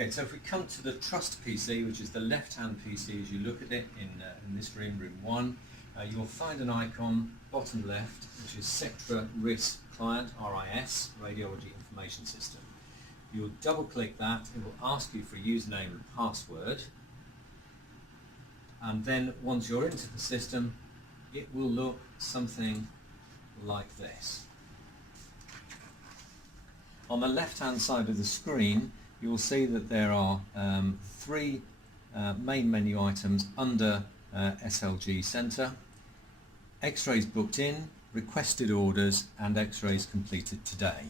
Okay, so if we come to the Trust PC, which is the left-hand PC as you look at it in this room, room 1, you'll find an icon bottom left, which is Sectra RIS Client, RIS, Radiology Information System. You'll double-click that, it will ask you for a username and password, and then once you're into the system, it will look something like this. On the left-hand side of the screen, you will see that there are 3 main menu items under SLG Centre: X-rays booked in, requested orders, and X-rays completed today.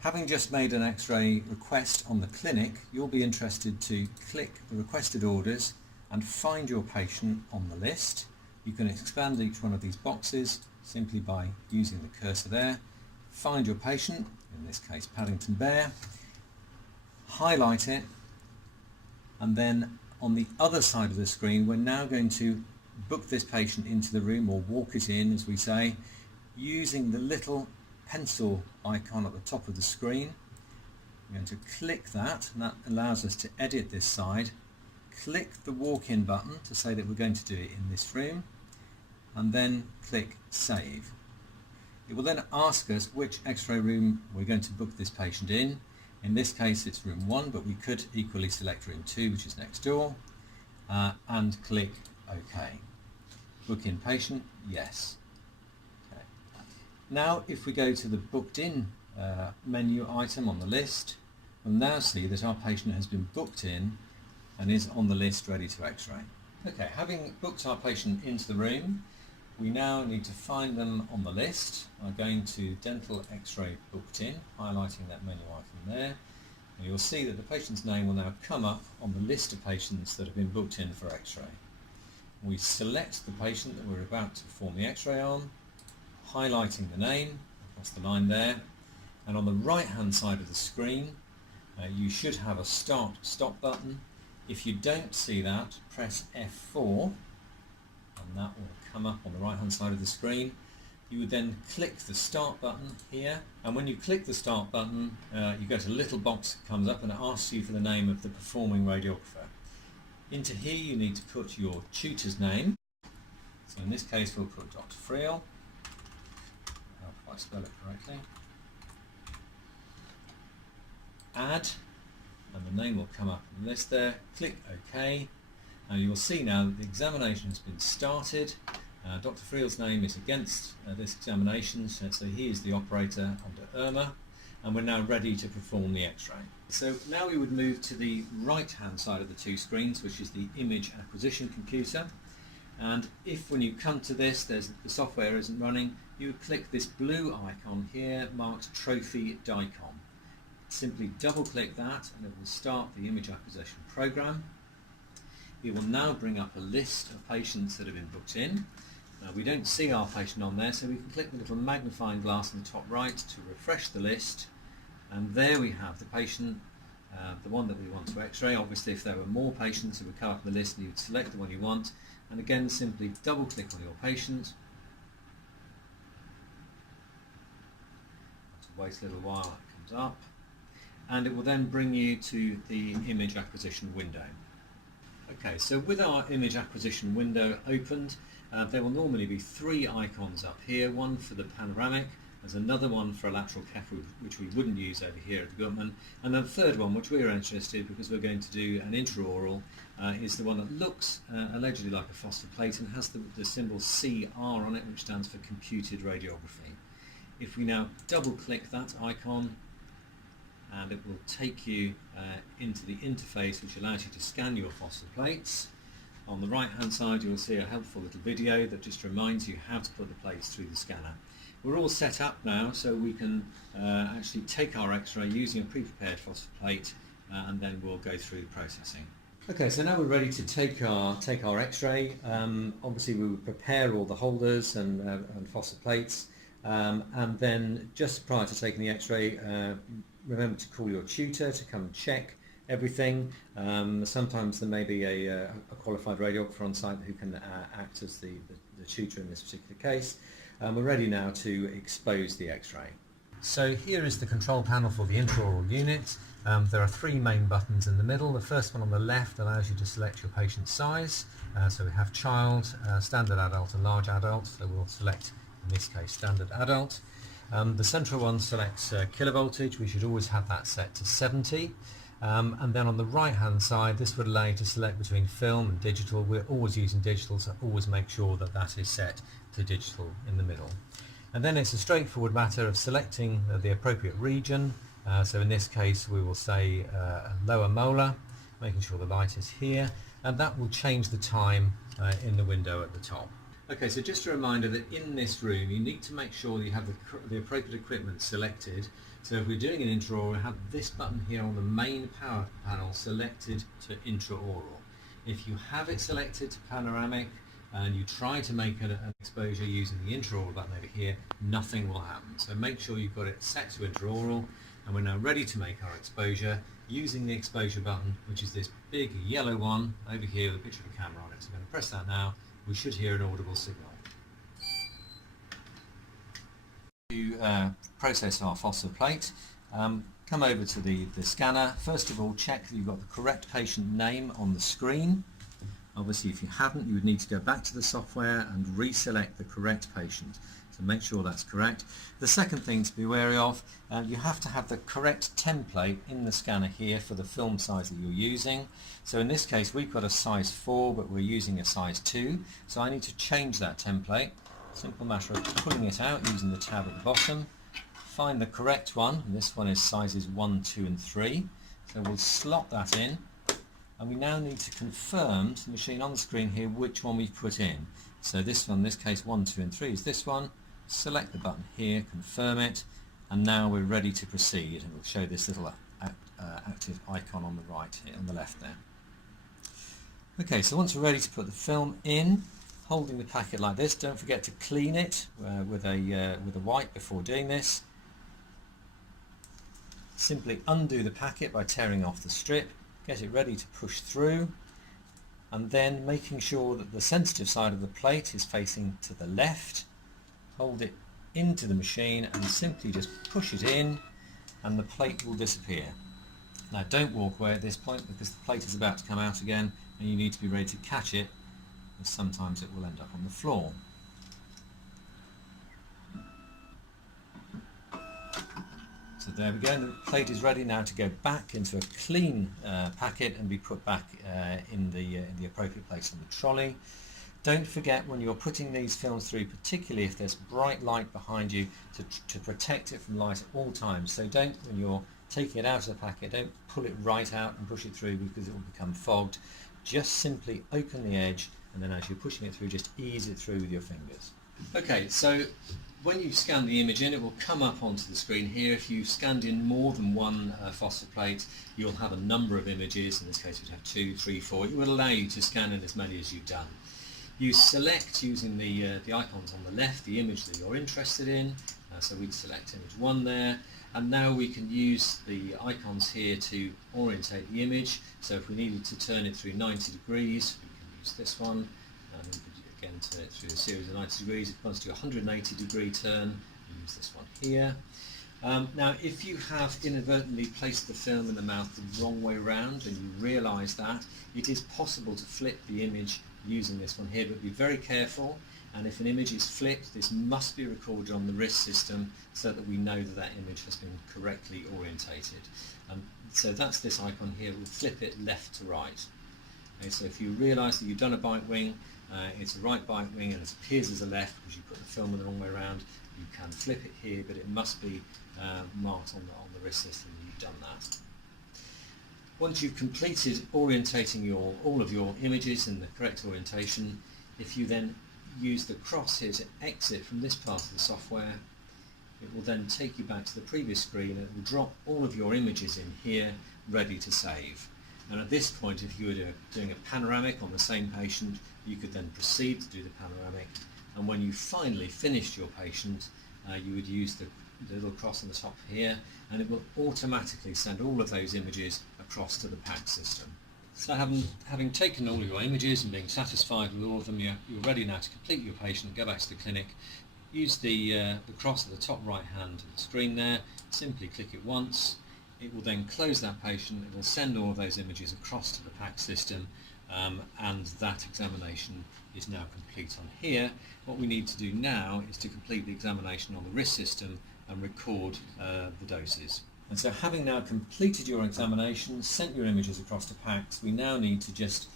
Having just made an X-ray request on the clinic, you'll be interested to click the requested orders and find your patient on the list. You can expand each one of these boxes simply by using the cursor there. Find your patient, in this case Paddington Bear, highlight it, and then on the other side of the screen we're now going to book this patient into the room, or walk it in as we say, using the little pencil icon at the top of the screen. I'm going to click that, and that allows us to edit this side. Click the walk-in button to say that we're going to do it in this room, and then click Save. It will then ask us which X-ray room we're going to book this patient in. In this case it's room 1, but we could equally select room 2, which is next door, and click OK. Book in patient, yes. Okay. Now if we go to the booked in menu item on the list, we'll now see that our patient has been booked in and is on the list ready to X-ray. Okay, having booked our patient into the room, we now need to find them on the list by going to Dental X-ray Booked In, highlighting that menu icon there. And you'll see that the patient's name will now come up on the list of patients that have been booked in for X-ray. We select the patient that we're about to perform the X-ray on, highlighting the name across the line there, and on the right hand side of the screen you should have a Start/Stop button. If you don't see that, press F4 and that will come up on the right hand side of the screen. You would then click the Start button here, and when you click the Start button you get a little box that comes up and it asks you for the name of the performing radiographer. Into here you need to put your tutor's name, so in this case we'll put Dr. Friel. I hope I spell it correctly. Add, and the name will come up on the list there. Click OK, and you will see now that the examination has been started. Dr. Friel's name is against this examination, so he is the operator under IRMA, and we're now ready to perform the X-ray. So now we would move to the right hand side of the 2 screens, which is the image acquisition computer, and if when you come to this the software isn't running, you would click this blue icon here marked Trophy DICOM. Simply double click that and it will start the image acquisition program. It will now bring up a list of patients that have been booked in. Now we don't see our patient on there, so we can click the little magnifying glass in the top right to refresh the list, and there we have the patient, the one that we want to X-ray. Obviously if there were more patients it would come up on the list and you would select the one you want, and again simply double click on your patient. To wait a little while it comes up, and it will then bring you to the image acquisition window. Okay, so with our image acquisition window opened, there will normally be 3 icons up here, one for the Panoramic, there's another one for a lateral cleft which we wouldn't use over here at the Gutman, and then the third one, which we're interested because we're going to do an intraoral, is the one that looks allegedly like a phosphor plate and has the symbol CR on it, which stands for Computed Radiography. If we now double click that icon, and it will take you into the interface which allows you to scan your phosphor plates. On the right hand side you will see a helpful little video that just reminds you how to put the plates through the scanner. We're all set up now, so we can actually take our X-ray using a pre-prepared phosphor plate and then we'll go through the processing. Okay, so now we're ready to take our X-ray. Obviously we would prepare all the holders and phosphor plates, and then just prior to taking the X-ray, remember to call your tutor to come and check everything. Sometimes there may be a qualified radiographer on site who can act as the tutor in this particular case. We're ready now to expose the X-ray. So here is the control panel for the intraoral unit. There are three main buttons in the middle. The first one on the left allows you to select your patient's size. So we have child, standard adult and large adult. So we'll select, in this case, standard adult. The central one selects kilovoltage. We should always have that set to 70. And then on the right hand side, this would allow you to select between film and digital. We're always using digital, so always make sure that that is set to digital in the middle. And then it's a straightforward matter of selecting the appropriate region. So in this case we will say lower molar, making sure the light is here, and that will change the time in the window at the top. Okay, so just a reminder that in this room you need to make sure that you have the appropriate equipment selected. So if we're doing an intraoral, we have this button here on the main power panel selected to intraoral. If you have it selected to panoramic and you try to make an exposure using the intraoral button over here, nothing will happen. So make sure you've got it set to intraoral, and we're now ready to make our exposure using the exposure button, which is this big yellow one over here with a picture of a camera on it. So I'm going to press that now. We should hear an audible signal. To process our fossil plate, come over to the scanner. First of all, check that you've got the correct patient name on the screen. Obviously, if you haven't, you would need to go back to the software and reselect the correct patient. So make sure that's correct. The second thing to be wary of, you have to have the correct template in the scanner here for the film size that you're using. So in this case, we've got a size 4, but we're using a size 2. So I need to change that template. Simple matter of pulling it out using the tab at the bottom. Find the correct one, and this one is sizes 1, 2 and 3. So we'll slot that in. And we now need to confirm to the machine on the screen here which one we've put in. So this one, in this case 1, 2 and 3 is this one. Select the button here, confirm it, and now we're ready to proceed. And we'll show this little active icon on the right here, on the left there. Okay, so once we're ready to put the film in, holding the packet like this, don't forget to clean it with a wipe before doing this. Simply undo the packet by tearing off the strip. Get it ready to push through, and then making sure that the sensitive side of the plate is facing to the left. Hold it into the machine and simply just push it in, and the plate will disappear. Now don't walk away at this point, because the plate is about to come out again and you need to be ready to catch it, because sometimes it will end up on the floor. So there we go, the plate is ready now to go back into a clean packet and be put back in the appropriate place on the trolley. Don't forget, when you're putting these films through, particularly if there's bright light behind you, to protect it from light at all times. So don't, when you're taking it out of the packet, don't pull it right out and push it through, because it will become fogged. Just simply open the edge, and then as you're pushing it through, just ease it through with your fingers. Okay, so when you scan the image in, it will come up onto the screen here. If you've scanned in more than one fossil plate, you'll have a number of images. In this case, you'd have 2, 3, 4. It will allow you to scan in as many as you've done. You select, using the icons on the left, the image that you're interested in. So we'd select image 1 there, and now we can use the icons here to orientate the image. So if we needed to turn it through 90 degrees, we can use this one, and we could again turn it through a series of 90 degrees. If it wants to do a 180 degree turn, we use this one here. Now if you have inadvertently placed the film in the mouth the wrong way round and you realise that, it is possible to flip the image using this one here, but be very careful, and if an image is flipped, this must be recorded on the wrist system so that we know that that image has been correctly orientated. So that's this icon here. We'll flip it left to right. Okay, so if you realise that you've done a bite wing, it's a right bite wing and it appears as a left because you put the film in the wrong way around, you can flip it here, but it must be marked on the wrist system that you've done that. Once you've completed orientating all of your images in the correct orientation, if you then use the cross here to exit from this part of the software, it will then take you back to the previous screen and it will drop all of your images in here ready to save. And at this point, if you were doing a panoramic on the same patient, you could then proceed to do the panoramic, and when you finally finished your patient, you would use the little cross on the top here, and it will automatically send all of those images across to the PACS system. So having taken all your images and being satisfied with all of them, you're ready now to complete your patient, go back to the clinic, use the cross at the top right hand of the screen there, simply click it once. It will then close that patient, it will send all of those images across to the PACS system, and that examination is now complete on here. What we need to do now is to complete the examination on the wrist system and record the doses. And so having now completed your examination, sent your images across to PACS, we now need to just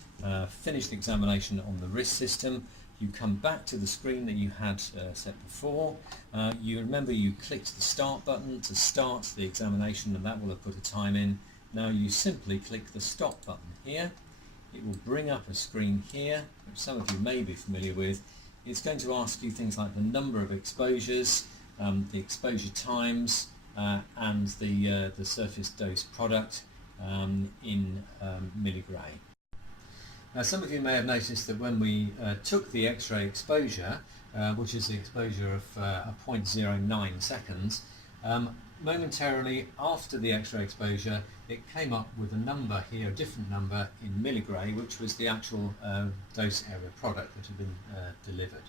finish the examination on the wrist system. You come back to the screen that you had set before. You remember you clicked the start button to start the examination, and that will have put a time in. Now you simply click the stop button here. It will bring up a screen here, which some of you may be familiar with. It's going to ask you things like the number of exposures, the exposure times, and the surface dose product in milligray. Now, some of you may have noticed that when we took the X-ray exposure, which is the exposure of 0.09 seconds, momentarily after the X-ray exposure, it came up with a number here, a different number in milligray, which was the actual dose area product that had been delivered.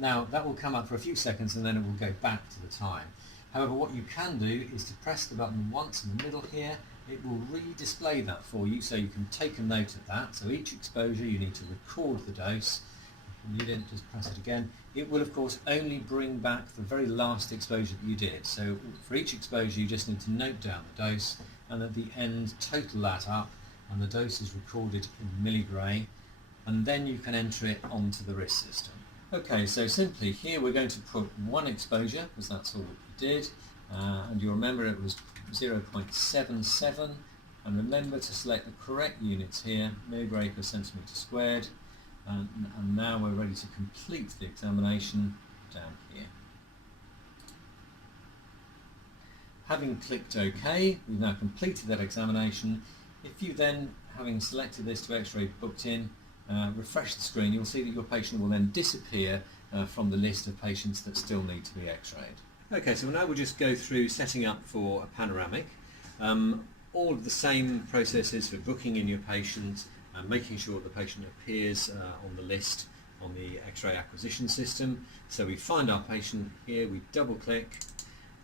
Now, that will come up for a few seconds and then it will go back to the time. However, what you can do is to press the button once in the middle here. It will re-display that for you, so you can take a note of that. So each exposure you need to record the dose. If you didn't, just press it again. It will of course only bring back the very last exposure that you did. So for each exposure you just need to note down the dose, and at the end total that up, and the dose is recorded in milligray, and then you can enter it onto the wrist system. Okay, so simply here we're going to put one exposure, because that's all that we did, and you'll remember it was 0.77, and remember to select the correct units here, milligray per centimetre squared, and now we're ready to complete the examination down here. Having clicked OK, we've now completed that examination. If you then, having selected this to X-ray booked in, refresh the screen, you'll see that your patient will then disappear from the list of patients that still need to be X-rayed. Okay, so now we'll just go through setting up for a panoramic. All of the same processes for booking in your patient and making sure the patient appears on the list on the X-ray acquisition system. So we find our patient here, we double click,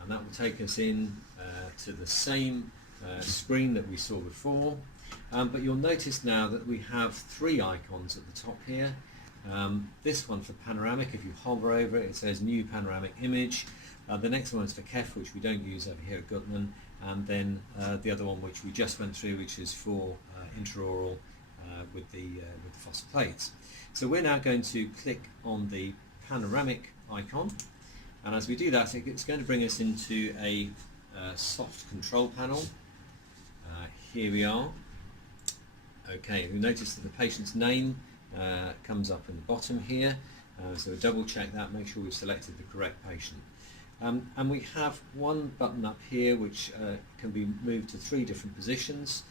and that will take us in to the same screen that we saw before. But you'll notice now that we have three icons at the top here. This one for panoramic, if you hover over it, it says new panoramic image. The next one is for KEF, which we don't use over here at Gutman, and then the other one which we just went through, which is for intraoral with the fossa plates. So we're now going to click on the panoramic icon, and as we do that, it's going to bring us into a soft control panel. Here we are. Okay, we notice that the patient's name comes up in the bottom here, so we'll double check that, make sure we've selected the correct patient. And we have one button up here which can be moved to three different positions.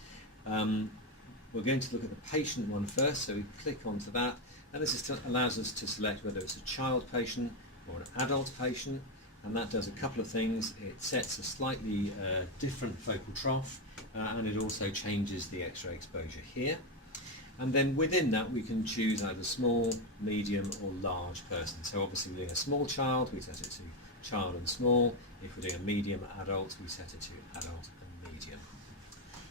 We're going to look at the patient one first, so we click onto that, and this allows us to select whether it's a child patient or an adult patient, and that does a couple of things. It sets a slightly different focal trough, and it also changes the X-ray exposure here. And then within that we can choose either small, medium or large person. So obviously we're doing a small child, we set it to child and small. If we're doing a medium adult, we set it to adult and medium.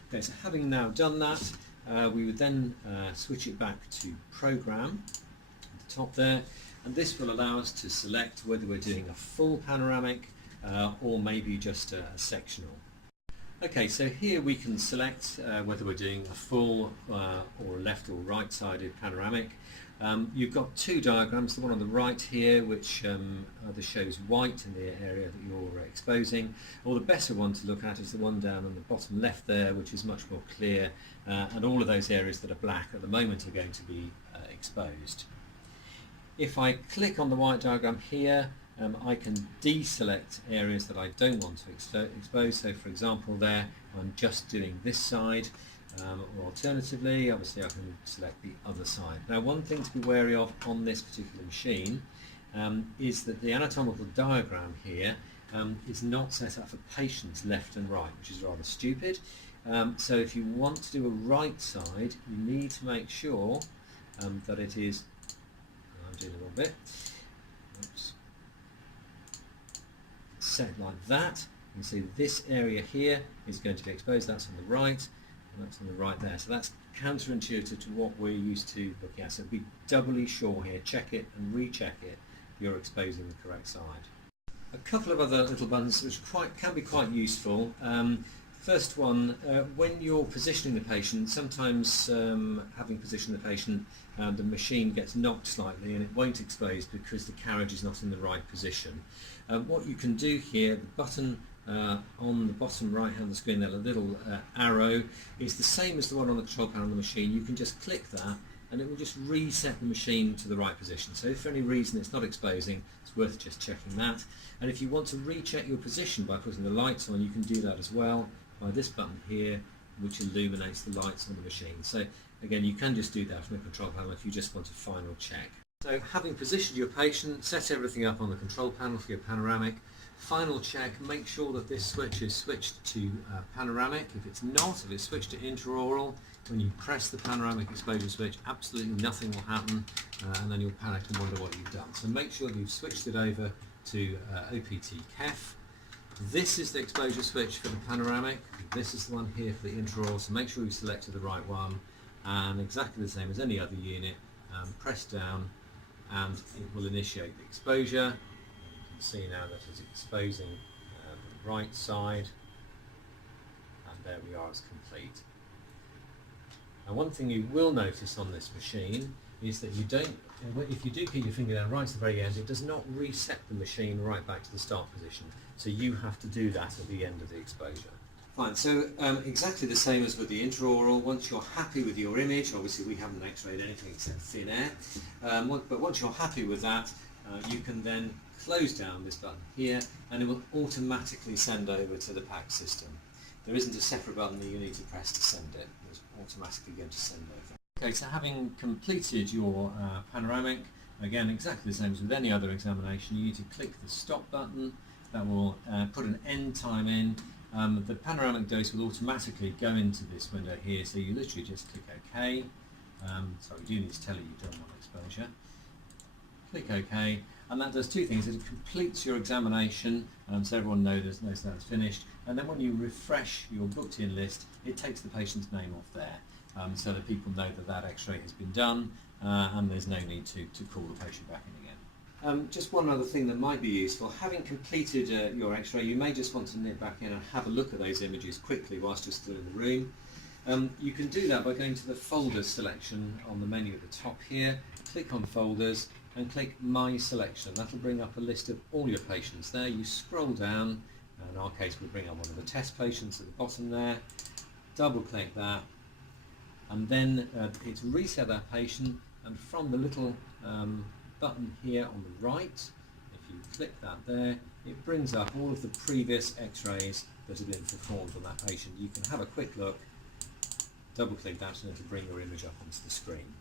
Okay, so having now done that, we would then switch it back to program at the top there, and this will allow us to select whether we're doing a full panoramic or maybe just a sectional. Okay, so here we can select whether we're doing a full or a left or right sided panoramic. You've got two diagrams, the one on the right here which either shows white in the area that you're exposing, or the better one to look at is the one down on the bottom left there, which is much more clear, and all of those areas that are black at the moment are going to be exposed. If I click on the white diagram here, I can deselect areas that I don't want to expose. So for example there, I'm just doing this side, or alternatively, obviously I can select the other side. Now one thing to be wary of on this particular machine is that the anatomical diagram here is not set up for patients left and right, which is rather stupid. So if you want to do a right side, you need to make sure that it is, I'll do a little bit, oops. set like that. You can see this area here is going to be exposed. That's on the right, and that's on the right there. So that's counterintuitive to what we're used to looking at. So be doubly sure here. Check it and recheck it. You're exposing the correct side. A couple of other little buttons which can be quite useful. First one, when you're positioning the patient, sometimes having positioned the patient, the machine gets knocked slightly and it won't expose because the carriage is not in the right position. What you can do here, the button on the bottom right hand of the screen there, a little arrow, is the same as the one on the control panel on the machine. You can just click that and it will just reset the machine to the right position. So if for any reason it's not exposing, it's worth just checking that. And if you want to recheck your position by putting the lights on, you can do that as well by this button here, which illuminates the lights on the machine. So again, you can just do that from the control panel if you just want a final check. So having positioned your patient, set everything up on the control panel for your panoramic. Final check, make sure that this switch is switched to panoramic. If it's not, if it's switched to intraoral, when you press the panoramic exposure switch, absolutely nothing will happen, and then you'll panic and wonder what you've done. So make sure that you've switched it over to OPT KEF. This is the exposure switch for the panoramic. This is the one here for the intraoral, so make sure you selected the right one, and exactly the same as any other unit, press down and it will initiate the exposure. You can see now that it's exposing the right side, and there we are, it's complete. Now one thing you will notice on this machine is that you don't, if you do keep your finger down right to the very end, it does not reset the machine right back to the start position. So you have to do that at the end of the exposure. Fine, so exactly the same as with the intraoral. Once you're happy with your image, obviously we haven't x-rayed anything except thin air, but once you're happy with that, you can then close down this button here and it will automatically send over to the PACS system. There isn't a separate button that you need to press to send it. It's automatically going to send over. Okay, so having completed your panoramic, again exactly the same as with any other examination, you need to click the stop button. That will put an end time in. The panoramic dose will automatically go into this window here, so you literally just click OK. Sorry, we do need to tell you you've done one exposure. Click OK, and that does two things. It completes your examination, so everyone knows that it's finished, and then when you refresh your booked in list, it takes the patient's name off there, so that people know that that x-ray has been done, and there's no need to call the patient back in again. Just one other thing that might be useful, having completed your x-ray, you may just want to nip back in and have a look at those images quickly whilst you're still in the room. You can do that by going to the folders selection on the menu at the top here, click on folders and click my selection. That'll bring up a list of all your patients there. You scroll down, in our case we'll bring up one of the test patients at the bottom there, double click that, and then it's reset that patient, and from the little button here on the right, if you click that there, it brings up all of the previous x-rays that have been performed on that patient. You can have a quick look, double click that and it'll bring your image up onto the screen.